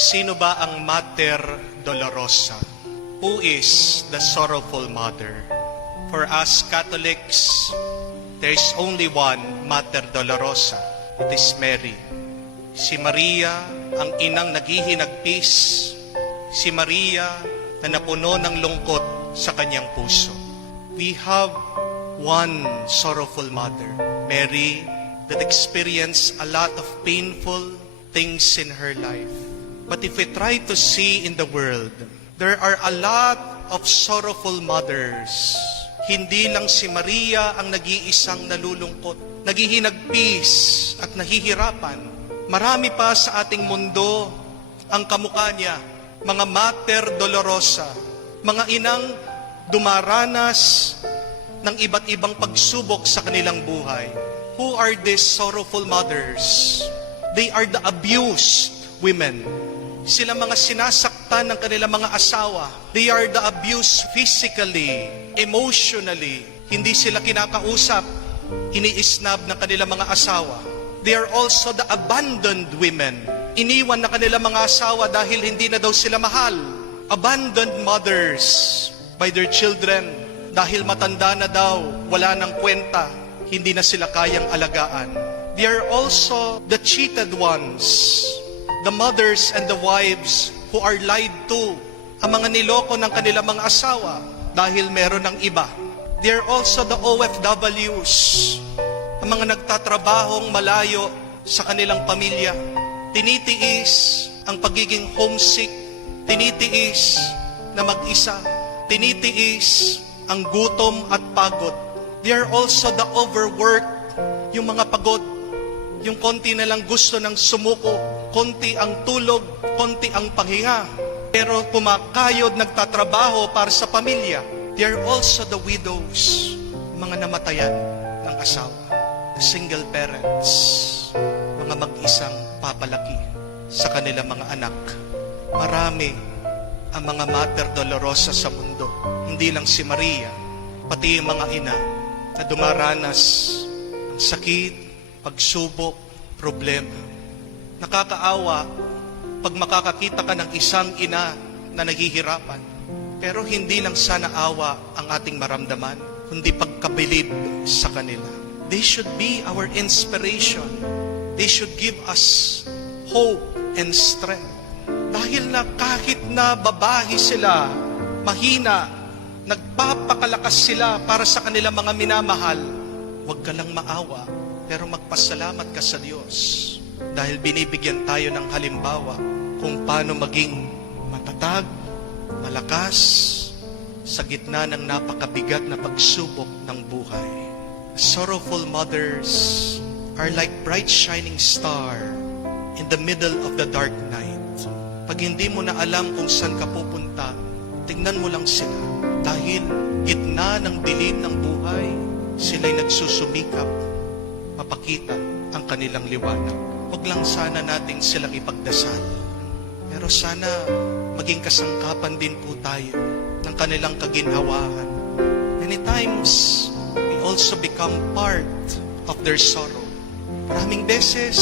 Sino ba ang Mater Dolorosa? Who is the sorrowful mother? For us Catholics, there is only one Mater Dolorosa. It is Mary. Si Maria ang inang naghihinagpis. Si Maria na napuno ng lungkot sa kanyang puso. We have one sorrowful mother, Mary, that experienced a lot of painful things in her life. But if we try to see in the world, there are a lot of sorrowful mothers. Hindi lang si Maria ang nag-iisang nalulungkot, naghihinagpis at nahihirapan. Marami pa sa ating mundo ang kamukha niya, mga mater dolorosa, mga inang dumaranas ng iba't ibang pagsubok sa kanilang buhay. Who are these sorrowful mothers? They are the abused women. Sila mga sinasaktan ng kanilang mga asawa. They are the abused physically, emotionally. Hindi sila kinakausap, iniisnab ng kanilang mga asawa. They are also the abandoned women. Iniwan na kanilang mga asawa dahil hindi na daw sila mahal. Abandoned mothers by their children dahil matanda na daw, wala nang kwenta, hindi na sila kayang alagaan. They are also the cheated ones, the mothers and the wives who are lied to, ang mga niloko ng kanilang mga asawa dahil meron ng iba. They are also the OFWs, ang mga nagtatrabahong malayo sa kanilang pamilya. Tinitiis ang pagiging homesick, tinitiis na mag-isa, tinitiis ang gutom at pagod. They are also the overworked, yung mga pagod, yung konti na lang gusto ng sumuko, konti ang tulog, konti ang panghinga. Pero kumakayod, nagtatrabaho para sa pamilya. They are also the widows, mga namatayan ng asawa, the single parents, mga mag-isang papalaki sa kanilang mga anak. Marami ang mga mater dolorosa sa mundo. Hindi lang si Maria, pati yung mga ina na dumaranas ng sakit, pagsubok, problema. Nakakaawa pag makakakita ka ng isang ina na naghihirapan. Pero hindi lang sana awa ang ating maramdaman, kundi pagkabilib sa kanila. They should be our inspiration. They should give us hope and strength. Dahil na kahit na babahi sila, mahina, nagpapakalakas sila para sa kanilang mga minamahal, huwag ka lang maawa, pero magpasalamat ka sa Diyos. Dahil binibigyan tayo ng halimbawa kung paano maging matatag, malakas, sa gitna ng napakabigat na pagsubok ng buhay. Sorrowful mothers are like bright shining star in the middle of the dark night. Pag hindi mo na alam kung saan ka pupunta, tingnan mo lang sila. Dahil gitna ng dilim ng buhay, sila'y nagsusumikap mapakita ang kanilang liwanag. Huwag lang sana nating silang ipagdasal. Pero sana maging kasangkapan din po tayo ng kanilang kaginhawahan. Many times, we also become part of their sorrow. Maraming beses,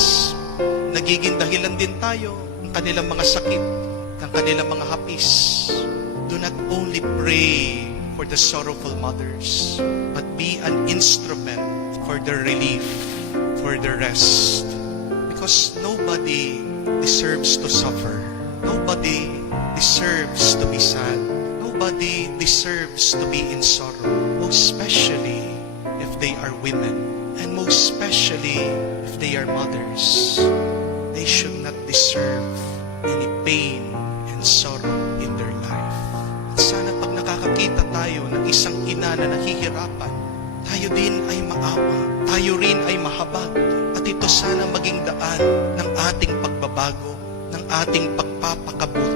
nagiging dahilan din tayo ng kanilang mga sakit, ng kanilang mga hapis. Do not only pray for the sorrowful mothers, but be an instrument for their relief, for their rest. Because nobody deserves to suffer. Nobody deserves to be sad. Nobody deserves to be in sorrow. Most especially if they are women. And most especially if they are mothers. They should not deserve any pain and sorrow in their life. At sana pag nakakakita tayo ng isang ina na nahihirapan, tayo din ay maawa, tayo rin ay mahabag. Ito sana maging daan ng ating pagbabago, ng ating pagpapakabuti.